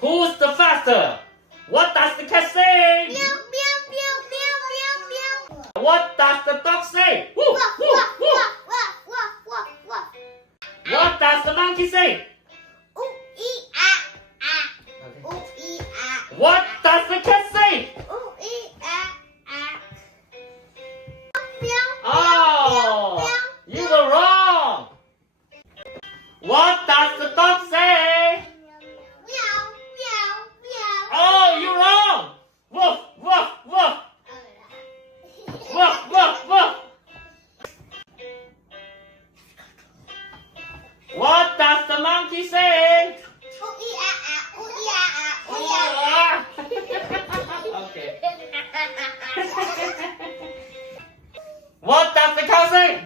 Who's the faster? What does the cat say? Meow, meow, meow, meow, meow, meow. What does the dog say? Woo, Woof, woo, woof, woo. woof, woof, woof, woof, woof. What does the monkey say? Ooh, ee, ah, ah. Ooh, ee, ah. What does the cat say? Ooh, ee, ah, ah. Meow, Oh, you were wrong. What does the dog say? meow, meow, meow. Oh, you're wrong. Woof, woof, woof, woof, woof, woof. What does the monkey say? Ooh, ee, ah, ah. Ooh, ee, ah, ah. Ooh, ee, ah, Okay. What does the cow say?